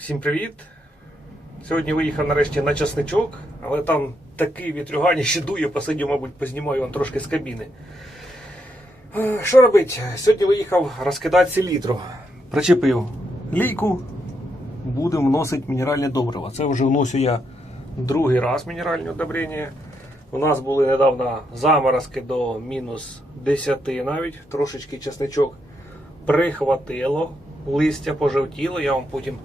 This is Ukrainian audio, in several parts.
Всім привіт! Сьогодні виїхав нарешті на часничок, але там такий вітрюгані ще дує, посидю, мабуть, познімаю вам трошки з кабіни. Е, Що робить? Сьогодні виїхав розкидати селітру. Причепив лійку, будемо вносити мінеральне добриво. Це вже вносю я другий раз мінеральне удобрення. У нас були недавно заморозки до мінус 10 навіть, трошечки часничок прихватило, листя пожовтіло, я вам потім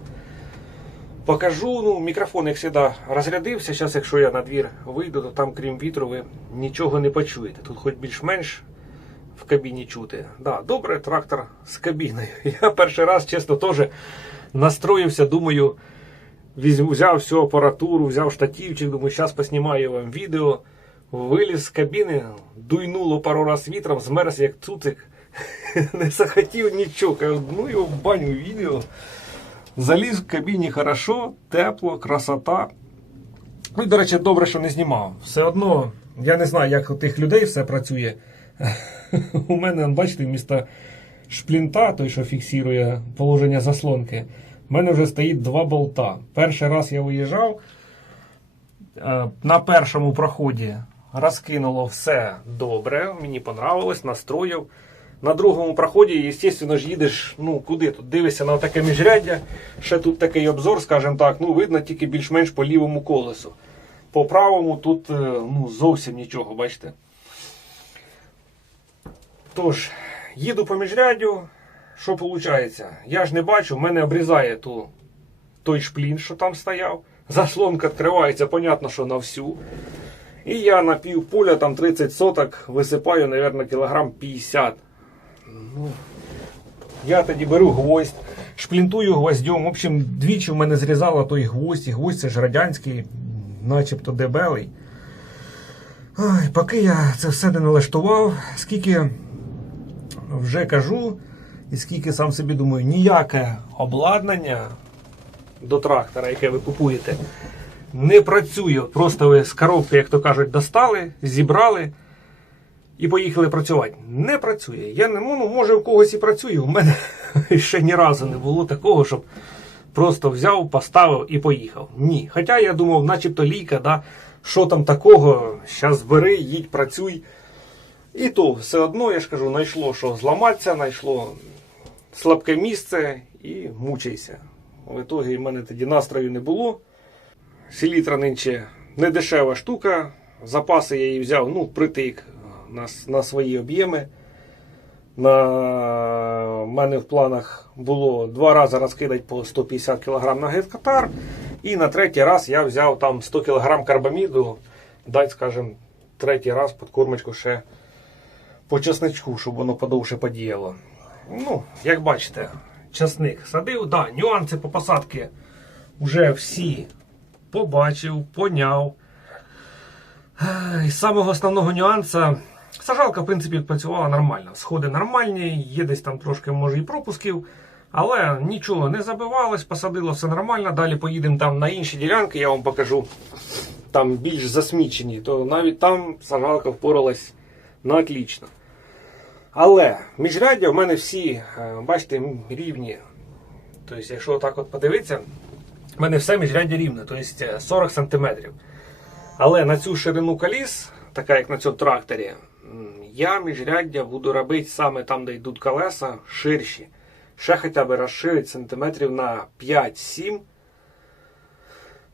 покажу. Ну, мікрофон, як завжди, розрядився. Зараз, якщо я на двір вийду, то там, крім вітру, ви нічого не почуєте. Тут хоч більш-менш в кабіні чути. Да, добре, трактор з кабіною. Я перший раз, чесно, теж настроївся, думаю, взяв всю апаратуру, взяв штативчик, думаю, зараз поснімаю вам відео. Виліз з кабіни, дуйнуло пару раз вітром, змерз як цуцик. Не захотів нічого. Ну його баню відео. Заліз в кабіні хорошо, тепло, красота. Ну і, до речі, добре, що не знімав. Все одно, я не знаю, як у тих людей все працює. У мене, бачите, вмісто шплінта, той, що фіксує положення заслонки, в мене вже стоїть два болта. Перший раз я виїжджав, е, на першому проході розкинуло все добре, мені понравилось, настроїв. На другому проході, звісно ж, їдеш, ну куди тут дивишся на таке міжряддя. Ще тут такий обзор, скажімо так, ну видно тільки більш-менш по лівому колесу. По правому тут е, ну, зовсім нічого, бачите. Тож, їду по міжряддю. Що виходить? Я ж не бачу, в мене обрізає ту, той шплін, що там стояв. Заслонка відкривається, понятно, що на всю. І я на пів поля, там 30 соток, висипаю, мабуть, кілограм 50. Ну, я тоді беру гвоздь, шплінтую гвоздем. В общем, двічі в мене зрізало той гвоздь, і гвоздь це ж радянський, начебто дебелий. Ой, поки я це все не налаштував, скільки вже кажу, і скільки сам собі думаю, ніяке обладнання до трактора, яке ви купуєте, не працює. Просто ви з коробки, як то кажуть, достали, зібрали і поїхали працювати. Не працює. Я не ну, може в когось і працює. У мене ще ні разу не було такого, щоб просто взяв, поставив і поїхав. Ні. Хоча я думав, начебто лійка, да, що там такого, зараз бери, їдь, працюй. І то все одно, я ж кажу, знайшло, що зламатися, знайшло слабке місце і мучайся. В ітогі в мене тоді настрою не було. Селітра нинче не дешева штука. Запаси я її взяв, ну, притик на, на свої об'єми. На мене в планах було два рази розкидати по 150 кг на гектар. І на третій раз я взяв там 100 кг карбаміду, дати, скажімо, третій раз під кормочку ще по часничку, щоб воно подовше подіяло. Ну, як бачите, часник садив, да, нюанси по посадці вже всі побачив, поняв. Із самого основного нюанса, сажалка, в принципі, працювала нормально. Сходи нормальні, є десь там трошки, може, і пропусків. Але нічого не забивалось, посадило все нормально. Далі поїдемо там на інші ділянки, я вам покажу. Там більш засмічені, то навіть там сажалка впоралась на отлично. Але міжряддя в мене всі, е, бачите, рівні. Тобто, якщо так от подивитися, в мене все міжряддя рівне, тобто 40 см. Але на цю ширину коліс, така як на цьому тракторі, я міжряддя буду робити саме там, де йдуть колеса, ширші. Ще хоча б розширити сантиметрів на 5-7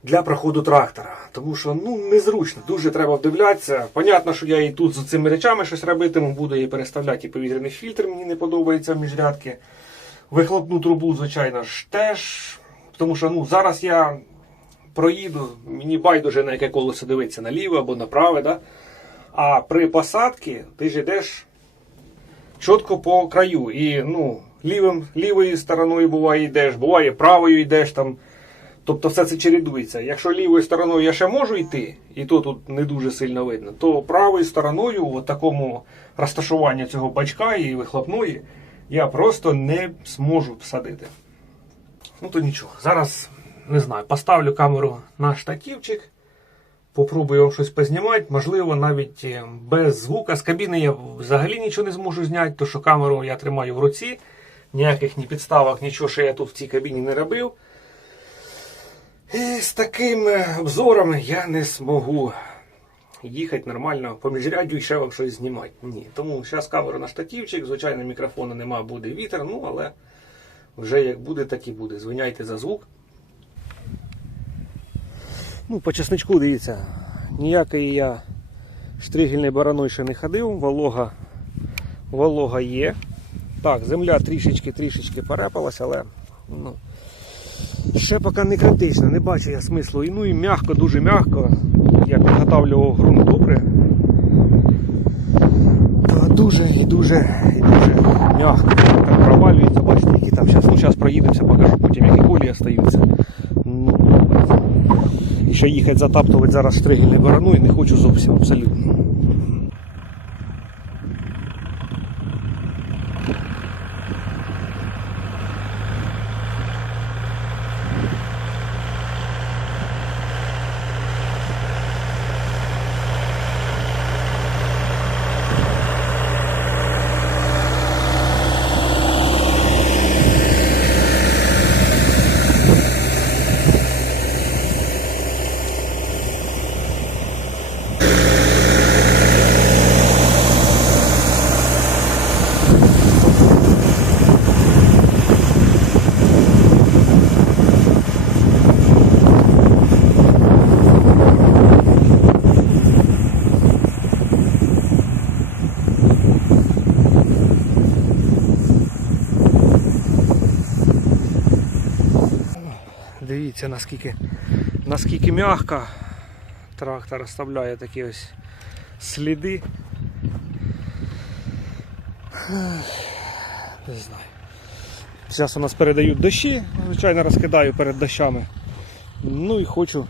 для проходу трактора. Тому що ну, незручно, дуже треба вдивлятися. Понятно, що я і тут з цими речами щось робитиму, буду її переставляти і повітряний фільтр, мені не подобається міжрядки. Вихлопну трубу, звичайно ж, теж. Тому що ну, зараз я проїду, мені байдуже на яке колесо дивитися, наліве або направе. Да? А при посадці ти ж йдеш чітко по краю. І ну, лівим, лівою стороною буває йдеш, буває правою йдеш там. Тобто все це чередується. Якщо лівою стороною я ще можу йти, і то тут не дуже сильно видно, то правою стороною, в такому розташуванні цього бачка і вихлопної, я просто не зможу садити. Ну то нічого. Зараз не знаю, поставлю камеру на штативчик, попробую вам щось познімати. Можливо, навіть е, без звука. З кабіни я взагалі нічого не зможу зняти, тому що камеру я тримаю в руці. Ніяких ні підставок, нічого, що я тут в цій кабіні не робив. І з таким е, обзором я не змогу їхати нормально по міжрядю і ще вам щось знімати. Ні. Тому зараз камера на штативчик, звичайно, мікрофону нема, буде вітер, ну але вже як буде, так і буде. Звиняйте за звук. Ну, по чесничку дивіться, ніякий я штригельний бараной ще не ходив, волога, волога є. Так, земля трішечки-трішечки перепалась, але ну, ще поки не критично, не бачу я смислу. І, ну і м'яко, дуже м'яко. Я підготавлював ґрунт добре. Дуже і дуже і дуже м'яко. Так провалюється, бачите, які там зараз. Ну, проїдемося, покажу потім, які колії остаються. Ну, і ще їхати затаптувати зараз штригельний барану і не хочу зовсім абсолютно. Дивіться наскільки, наскільки м'яко трактор оставляє такі ось сліди. Не знаю. Зараз у нас передають дощі, звичайно розкидаю перед дощами. Ну і хочу.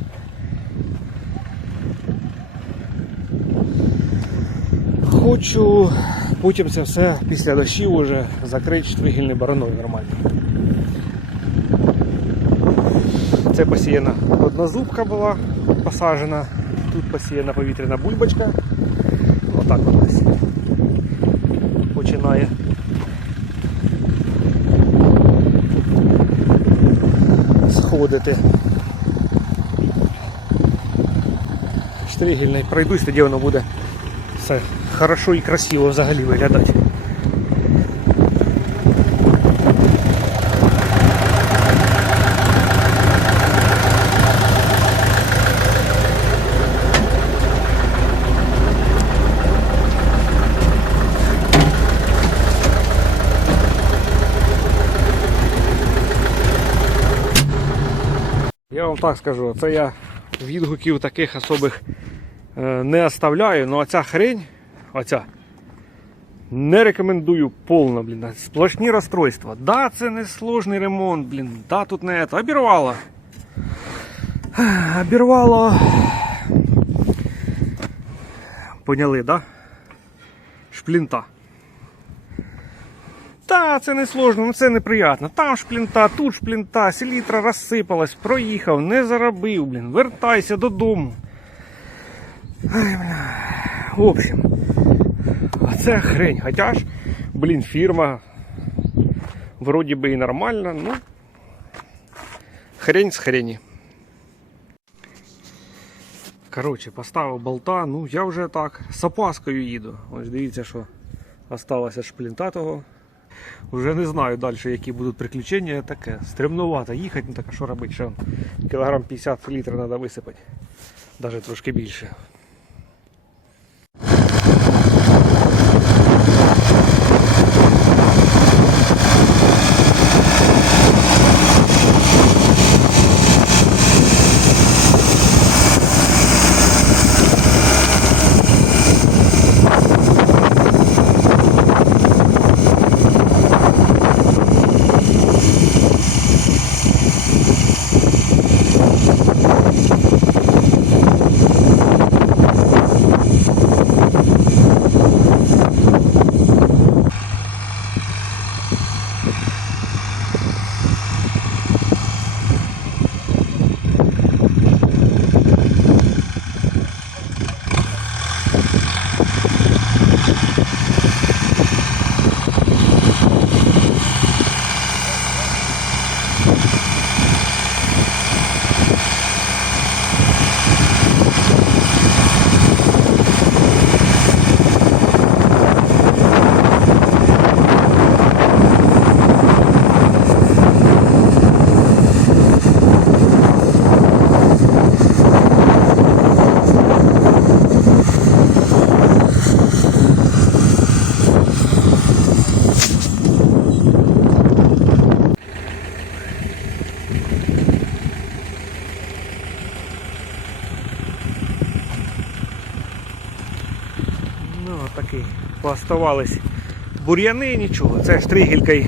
Хочу потім це все після дощів уже закрити штригельний бараною нормально. Це посіяна однозубка була посаджена. Тут посіяна повітряна бульбочка. Отак вона починає. Сходити. Штригельний пройдусь, тоді воно буде все хорошо і красиво взагалі виглядати. Я вам так скажу, це я відгуків таких особих е, не оставляю, але оця хрень, оця, не рекомендую повно, блін. Сплошні розстройства. Да, це не сложний ремонт, блін, да, тут не це. Обірвало. Обірвало. Поняли, да? Шплінта. Та, це не сложно, ну це неприємно. Там шплінта, тут шплінта, селітра розсипалась, проїхав, не заробив, блін. Вертайся додому. Ай, бля. В общем, а це хрень. Хоча ж, блін, фірма. Вроді би і нормальна, ну. Хрень з хрені. Коротше, поставив болта, ну я вже так з опаскою їду. Ось дивіться, що осталося шплінта того. Вже не знаю далі, які будуть приключення. Таке стремнувато їхати, ну так а що робити? Ще кілограм 50 літрів треба висипати. Навіть трошки більше. Пооставались бур'яни, нічого. Це штригелькою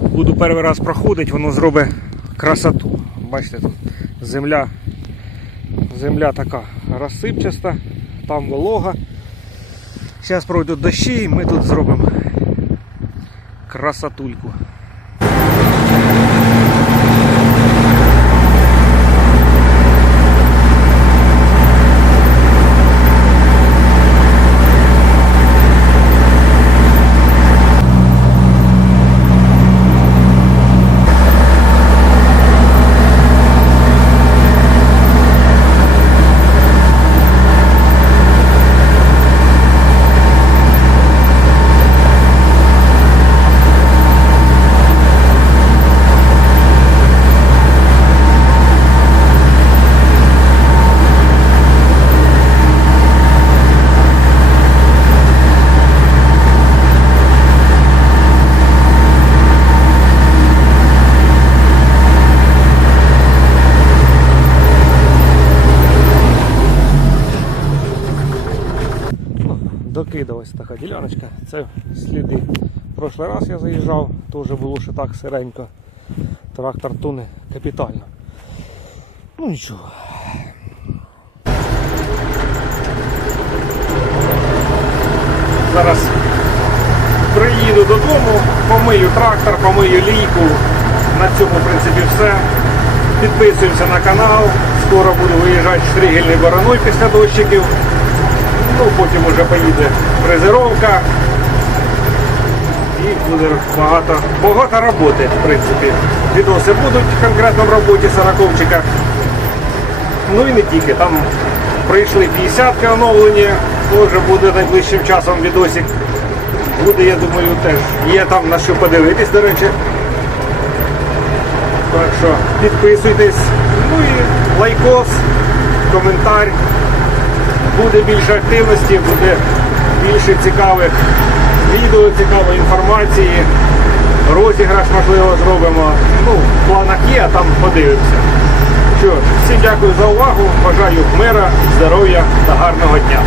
буду перший раз проходити, воно зробить красоту. Бачите, тут земля, земля така розсипчаста, там волога. Зараз пройдуть дощі і ми тут зробимо красотульку. Ну, Докидалась така діляночка. Це сліди. Прошлий раз я заїжджав, теж було ще так сиренько. Трактор туне капітально. Ну нічого. Зараз приїду додому, помию трактор, помию лійку. На цьому, в принципі, все. Підписуємося на канал. Скоро буду виїжджати штригельний бараной після дощиків. Ну, потім уже поїде фрезеровка. І буде багато, багато роботи, в принципі. Відоси будуть конкретно в роботі сороковчика. Ну і не тільки. Там прийшли 50 оновлені, буде найближчим часом відосик. Буде, я думаю, теж. Є там на що подивитись, до речі. Так що підписуйтесь. Ну і лайкос, коментар буде більше активності, буде більше цікавих відео, цікавої інформації. Розіграш, можливо, зробимо. Ну, в планах є, а там подивимося. Що ж, всім дякую за увагу. Бажаю мира, здоров'я та гарного дня.